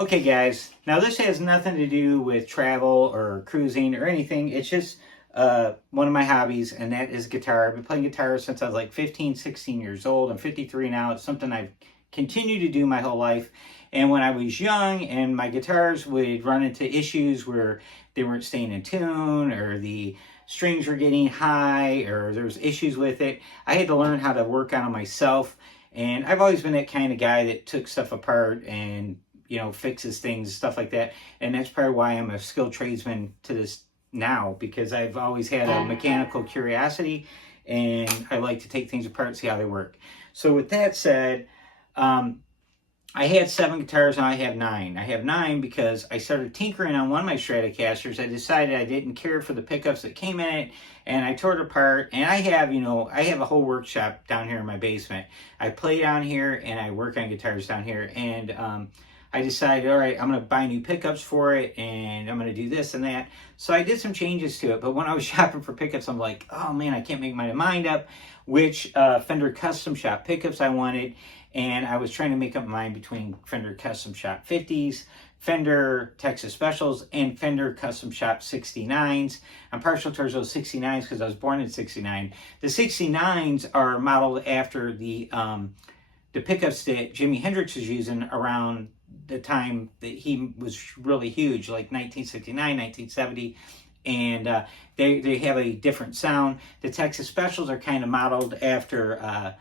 Okay guys, now this has nothing to do with travel or cruising or anything. It's just one of my hobbies, and that is guitar. I've been playing guitar since I was like 15, 16 years old. I'm 53 now. It's something I've continued to do my whole life. And when I was young and my guitars would run into issues where they weren't staying in tune or the strings were getting high or there was issues with it, I had to learn how to work on it myself. And I've always been that kind of guy that took stuff apart and fixes things, stuff like that. And that's probably why I'm a skilled tradesman to this now, because I've always had a mechanical curiosity and I like to take things apart and see how they work. So with that said, I had 7 guitars, now I have 9. I have 9 because I started tinkering on one of my Stratocasters. I decided I didn't care for the pickups that came in it, and I tore it apart. And I have, I have a whole workshop down here in my basement. I play down here and I work on guitars down here. And I decided, all right, I'm going to buy new pickups for it, and I'm going to do this and that. So I did some changes to it. But when I was shopping for pickups, I'm like, oh man, I can't make my mind up which Fender Custom Shop pickups I wanted. And I was trying to make up my mind between Fender Custom Shop 50s, Fender Texas Specials, and Fender Custom Shop 69s. I'm partial towards those 69s because I was born in 69. The 69s are modeled after the pickups that Jimi Hendrix was using around the time that he was really huge, like 1969, 1970. And they have a different sound. The Texas Specials are kind of modeled after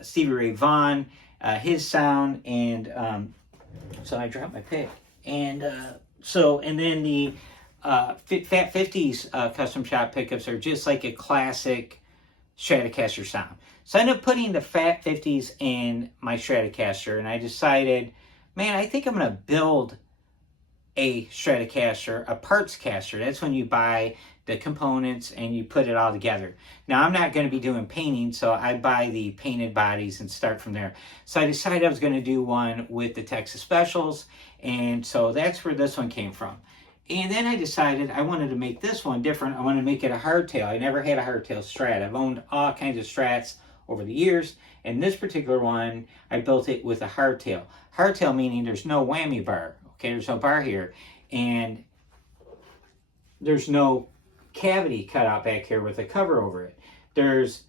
Stevie Ray Vaughan, his sound, and so I dropped my pick. And then the Fat 50s Custom Shop pickups are just like a classic Stratocaster sound. So I ended up putting the Fat 50s in my Stratocaster, and I decided, man, I think I'm going to build a Stratocaster, a parts caster. That's when you buy the components and you put it all together. Now, I'm not going to be doing painting, so I buy the painted bodies and start from there. So I decided I was going to do one with the Texas Specials, and so that's where this one came from. And then I decided I wanted to make this one different. I wanted to make it a hardtail. I never had a hardtail Strat. I've owned all kinds of Strats over the years, and this particular one, I built it with a hardtail. Hardtail meaning there's no whammy bar. Okay, there's no bar here, and there's no cavity cut out back here with a cover over it. There's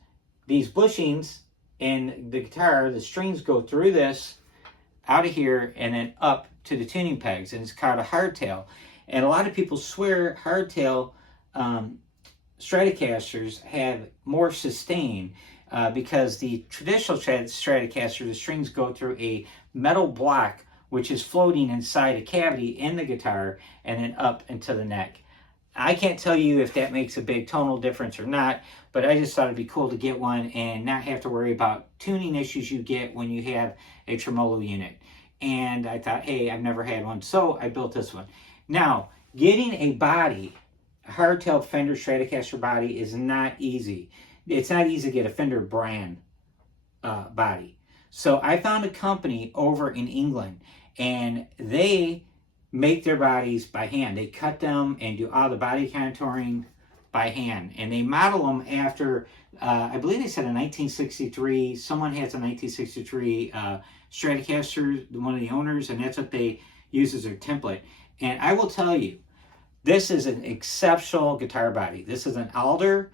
these bushings in the guitar. The strings go through this, out of here, and then up to the tuning pegs, and it's called a hardtail. And a lot of people swear hardtail Stratocasters have more sustain because the traditional Stratocaster, the strings go through a metal block which is floating inside a cavity in the guitar and then up into the neck. I can't tell you if that makes a big tonal difference or not, but I just thought it'd be cool to get one and not have to worry about tuning issues you get when you have a tremolo unit. And I thought, hey, I've never had one, so I built this one. Now, getting a body, a hardtail Fender Stratocaster body, is not easy. It's not easy to get a Fender brand body. So I found a company over in England, and they make their bodies by hand. They cut them and do all the body contouring by hand. And they model them after, I believe they said a 1963, someone has a 1963 Stratocaster, one of the owners, and that's what they use as their template. And I will tell you, this is an exceptional guitar body. This is an Alder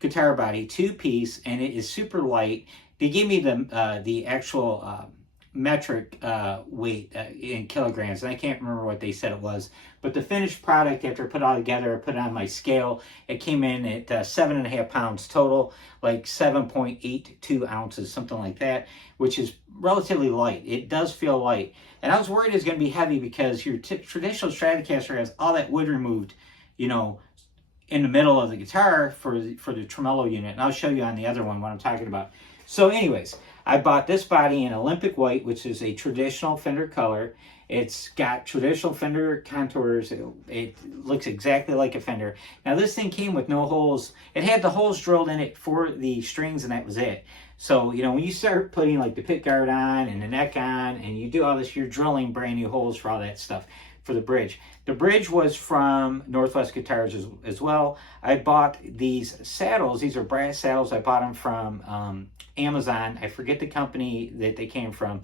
guitar body, 2-piece, and it is super light. They gave me the actual metric weight in kilograms, and I can't remember what they said it was, but the finished product, after I put it all together, I put it on my scale, it came in at 7.5 pounds total, like 7.82 ounces, something like that, which is relatively light. It does feel light, and I was worried it was going to be heavy because your traditional Stratocaster has all that wood removed, in the middle of the guitar for the tremolo unit, and I'll show you on the other one what I'm talking about. So anyways, I bought this body in Olympic White, which is a traditional Fender color. It's got traditional Fender contours. It looks exactly like a Fender. Now this thing came with no holes. It had the holes drilled in it for the strings, and that was it. So, when you start putting like the pick guard on and the neck on, and you do all this, you're drilling brand new holes for all that stuff for the bridge. The bridge was from Northwest Guitars as well. I bought these saddles. These are brass saddles. I bought them from Amazon. I forget the company that they came from.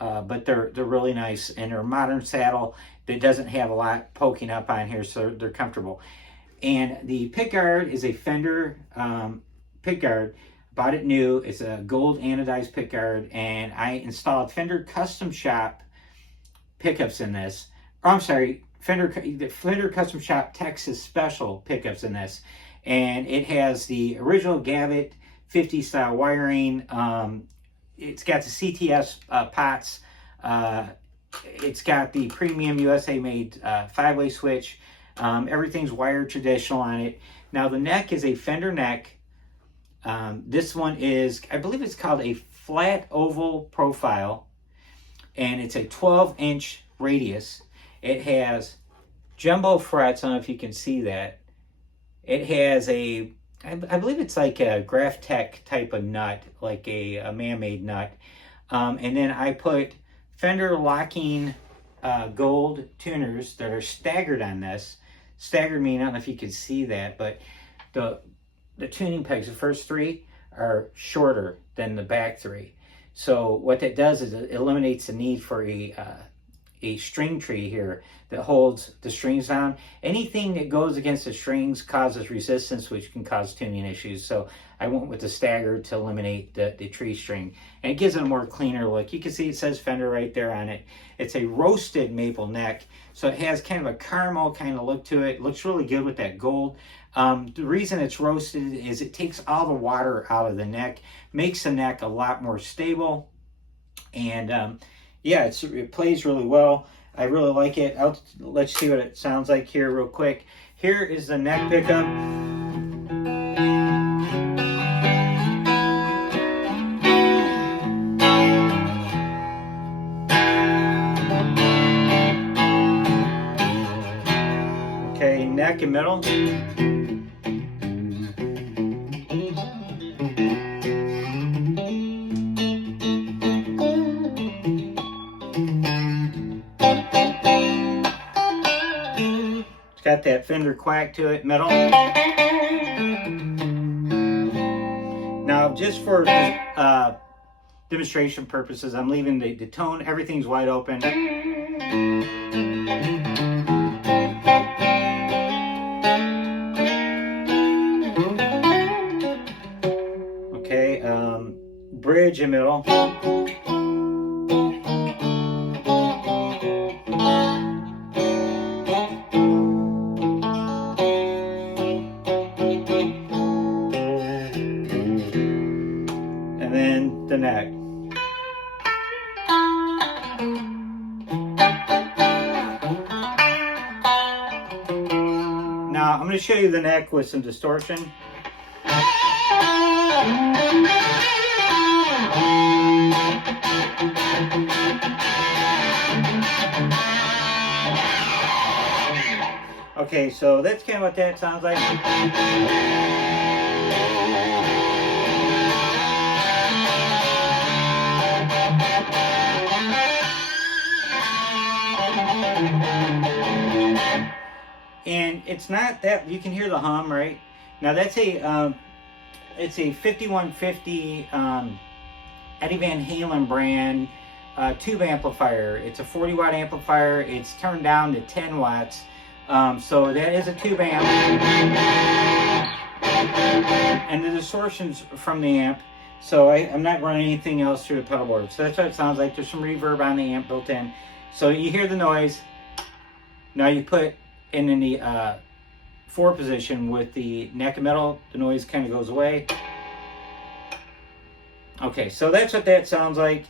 but they're really nice, and they're a modern saddle that doesn't have a lot poking up on here, so they're comfortable. And the pickguard is a Fender pickguard. Bought it new. It's a gold anodized pickguard, and I installed Fender Custom Shop pickups in this. Oh, I'm sorry, Fender Custom Shop Texas Special pickups in this, and it has the original Gavitt 50 style wiring. It's got the CTS pots. It's got the premium USA made 5-way switch. Everything's wired traditional on it. Now the neck is a Fender neck. This one is, I believe it's called a flat oval profile, and it's a 12-inch radius. It has jumbo frets. I don't know if you can see that. It has a, I believe it's like a Graph Tech type of nut, like a man-made nut. And then I put Fender locking gold tuners that are staggered on this. Staggered meaning, I don't know if you can see that, but the tuning pegs, the first three, are shorter than the back three. So what that does is it eliminates the need for a string tree here that holds the strings down. Anything that goes against the strings causes resistance, which can cause tuning issues. So I went with the stagger to eliminate the tree string. And it gives it a more cleaner look. You can see it says Fender right there on it. It's a roasted maple neck, so it has kind of a caramel kind of look to it. It looks really good with that gold. The reason it's roasted is it takes all the water out of the neck, makes the neck a lot more stable, and yeah, it plays really well. I really like it. Let's see what it sounds like here real quick. Here is the neck pickup. Okay, neck and middle. It's got that Fender quack to it, middle. Now, just for demonstration purposes, I'm leaving the tone, everything's wide open. Okay, bridge and middle. And then the neck. Now I'm going to show you the neck with some distortion. Okay, so that's kind of what that sounds like. And it's not that, you can hear the hum, right? Now that's it's a 5150 Eddie Van Halen brand tube amplifier. It's a 40 watt amplifier. It's turned down to 10 watts. So that is a tube amp. And the distortion's from the amp. So I'm not running anything else through the pedal board. So that's what it sounds like. There's some reverb on the amp built in. So you hear the noise. Now you put in the 4 position with the neck and middle, the noise kind of goes away. Okay, so that's what that sounds like.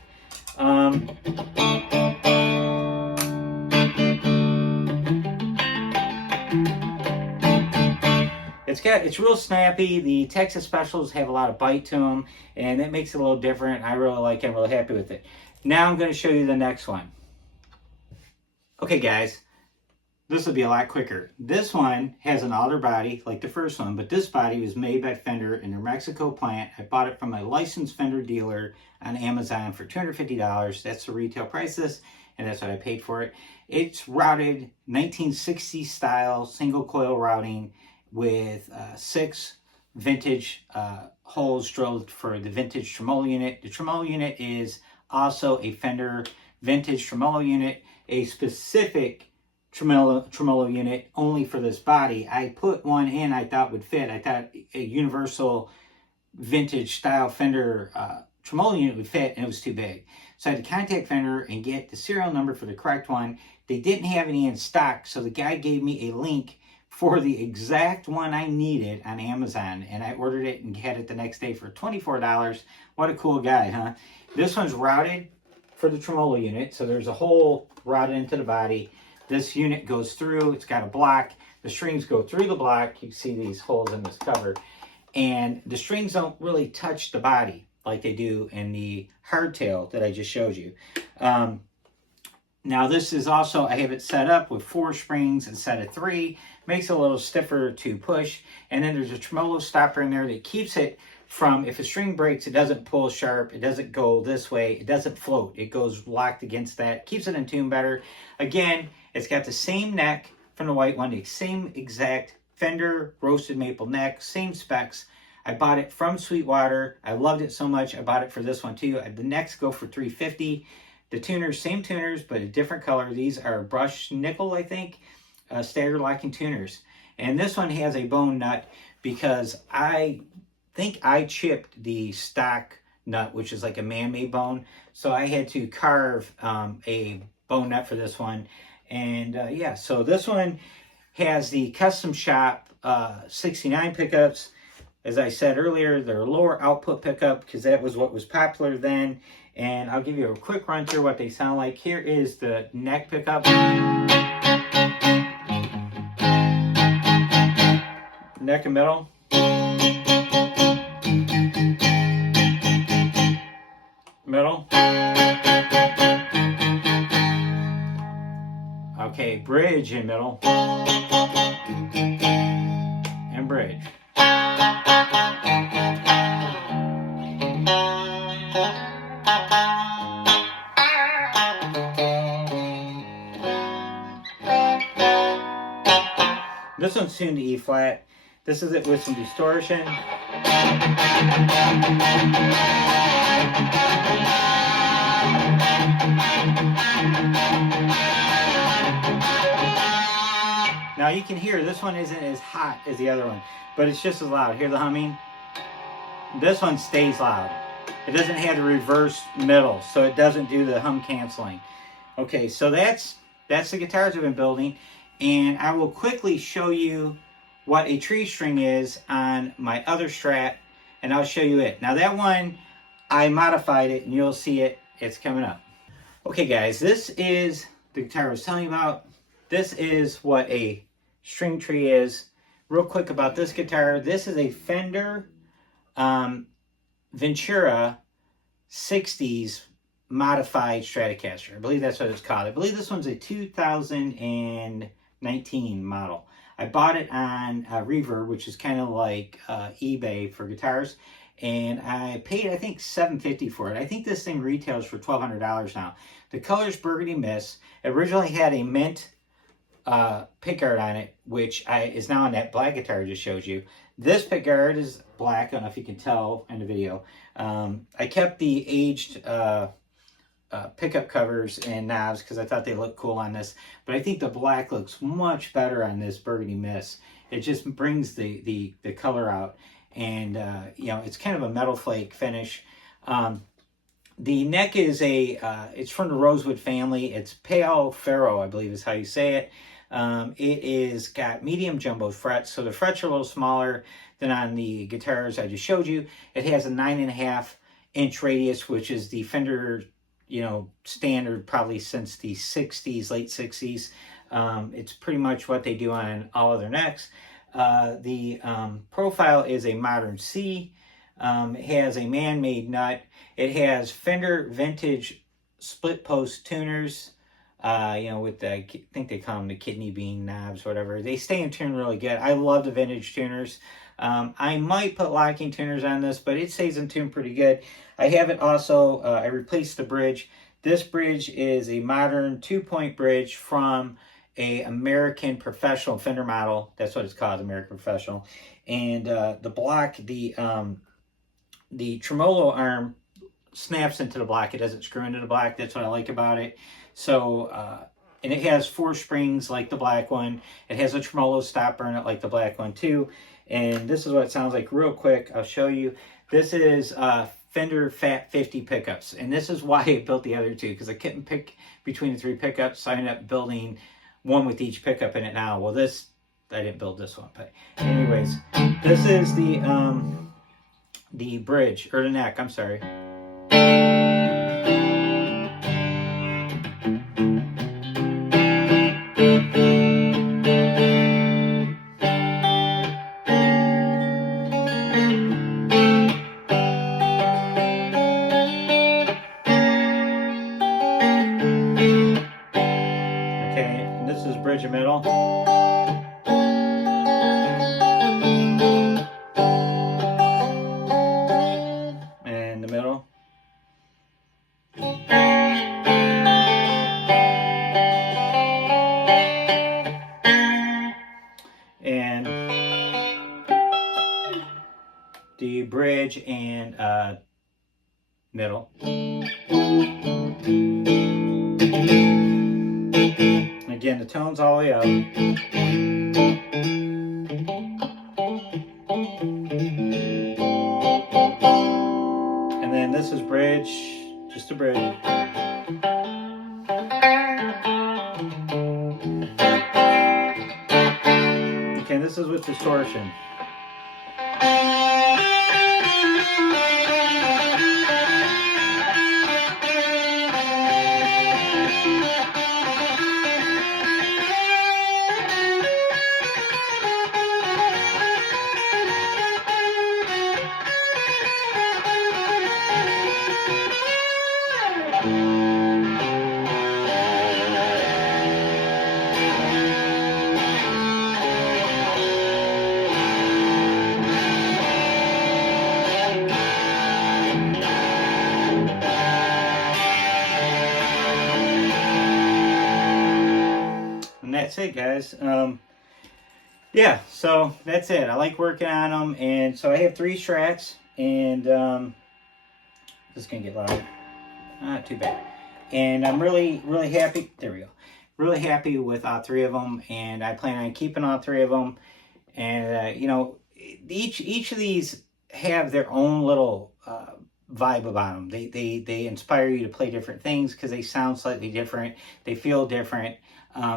It's real snappy. The Texas Specials have a lot of bite to them, and that makes it a little different. I really like it. I'm really happy with it. Now I'm going to show you the next one. Okay, guys. This will be a lot quicker. This one has an alder body like the first one, but this body was made by Fender in their Mexico plant. I bought it from a licensed Fender dealer on Amazon for $250. That's the retail price of this, and that's what I paid for it. It's routed 1960s style single coil routing with 6 vintage holes drilled for the vintage tremolo unit. The tremolo unit is also a Fender vintage tremolo unit, a specific tremolo unit only for this body. I put one in I thought would fit. I thought a universal vintage style Fender tremolo unit would fit, and it was too big. So I had to contact Fender and get the serial number for the correct one. They didn't have any in stock, so the guy gave me a link for the exact one I needed on Amazon, and I ordered it and had it the next day for $24. What a cool guy, huh? This one's routed for the tremolo unit, so there's a hole routed into the body. This unit goes through, it's got a block. The strings go through the block. You can see these holes in this cover. And the strings don't really touch the body like they do in the hardtail that I just showed you. Now this is also, I have it set up with 4 springs instead of 3. Makes it a little stiffer to push. And then there's a tremolo stopper in there that keeps it from, if a string breaks, it doesn't pull sharp, it doesn't go this way, it doesn't float. It goes locked against that, keeps it in tune better. Again, it's got the same neck from the white one, the same exact Fender roasted maple neck, same specs. I bought it from Sweetwater. I loved it so much, I bought it for this one too. The necks go for $350. The tuners, same tuners, but a different color. These are brushed nickel, I think, stagger locking tuners. And this one has a bone nut because I think I chipped the stock nut, which is like a man-made bone. So I had to carve a bone nut for this one. And yeah, so this one has the custom shop 69 pickups. As I said earlier, they're lower output pickup because that was what was popular then. And I'll give you a quick run through what they sound like. Here is the neck pickup. Neck and middle. Middle. Okay, bridge in middle. And bridge. This one's tuned to E flat. This is it with some distortion. Now you can hear this one isn't as hot as the other one, but it's just as loud. Hear the humming? This one stays loud. It doesn't have the reverse middle, so it doesn't do the hum canceling. Okay, so that's the guitars I've been building, and I will quickly show you what a tree string is on my other Strat, and I'll show you it. Now that one, I modified it, and you'll see it. It's coming up. Okay, guys, this is the guitar I was telling you about. This is what a string tree is. Real quick about this guitar. This is a Fender Ventura 60s modified Stratocaster. I believe that's what it's called. I believe this one's a 2019 model. I bought it on Reverb, which is kind of like eBay for guitars, and I paid, I think, $750 for it. I think this thing retails for $1,200 now. The color's burgundy mist. It originally had a mint pickguard on it, which is now on that black guitar I just showed you. This pickguard is black. I don't know if you can tell in the video. I kept the aged pickup covers and knobs because I thought they looked cool on this, but I think the black looks much better on this burgundy mist. It just brings the color out, and you know, it's kind of a metal flake finish. The neck is it's from the Rosewood family. It's Pale Ferro, I believe is how you say it. It is got medium jumbo frets, so the frets are a little smaller than on the guitars I just showed you. It has a 9.5-inch radius, which is the Fender, you know, standard probably since the 60s, late 60s. It's pretty much what they do on all of their necks. The profile is a modern C. It has a man-made nut. It has Fender vintage split post tuners, you know, with the, I think they call them the kidney bean knobs, whatever. They stay in tune really good. I love the vintage tuners. I might put locking tuners on this, but it stays in tune pretty good. I have it also, I replaced the bridge. This bridge is a modern 2-point bridge from a American Professional Fender model. That's what it's called, American Professional. And the block, the tremolo arm snaps into the block. It doesn't screw into the block. That's what I like about it. So, and it has 4 springs like the black one. It has a tremolo stopper in it like the black one too. And this is what it sounds like real quick. I'll show you. This is Fender Fat 50 pickups. And this is why I built the other two, because I couldn't pick between the 3 pickups. So I ended up building one with each pickup in it now. Well, this, I didn't build this one, but anyways, this is the bridge, or the neck, I'm sorry. Okay, and this is bridge and middle. And the middle. And the bridge and middle. Again, the tone's all the way up. And then this is bridge, just a bridge. Okay, this is with distortion. And that's it, guys. Yeah, so that's it. I like working on them, and so I have 3 Strats, and this is gonna get loud. Not too bad. And I'm really happy. There we go. Really happy with all 3 of them, and I plan on keeping all 3 of them. And you know, each of these have their own little vibe about them. They inspire you to play different things because they sound slightly different. They feel different.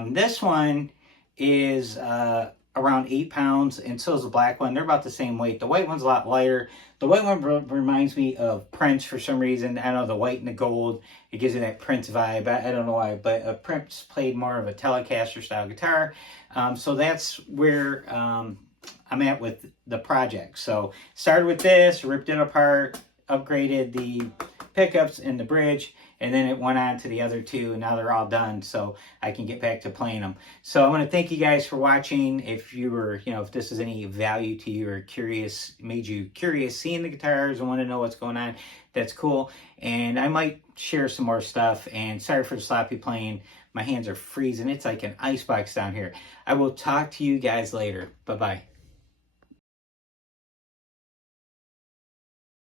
This one is around 8 pounds, and so is the black one. They're about the same weight. The white one's a lot lighter. The white one reminds me of Prince for some reason. I don't know, the white and the gold, it gives you that Prince vibe. I don't know why, but Prince played more of a Telecaster style guitar. So that's where I'm at with the project. So started with this, ripped it apart, upgraded the pickups and the bridge, and then it went on to the other 2, and now they're all done, so I can get back to playing them. So I want to thank you guys for watching. If you were, you know, if this is any value to you or curious, made you curious seeing the guitars and want to know what's going on, that's cool. And I might share some more stuff, and sorry for the sloppy playing. My hands are freezing. It's like an icebox down here. I will talk to you guys later. Bye-bye.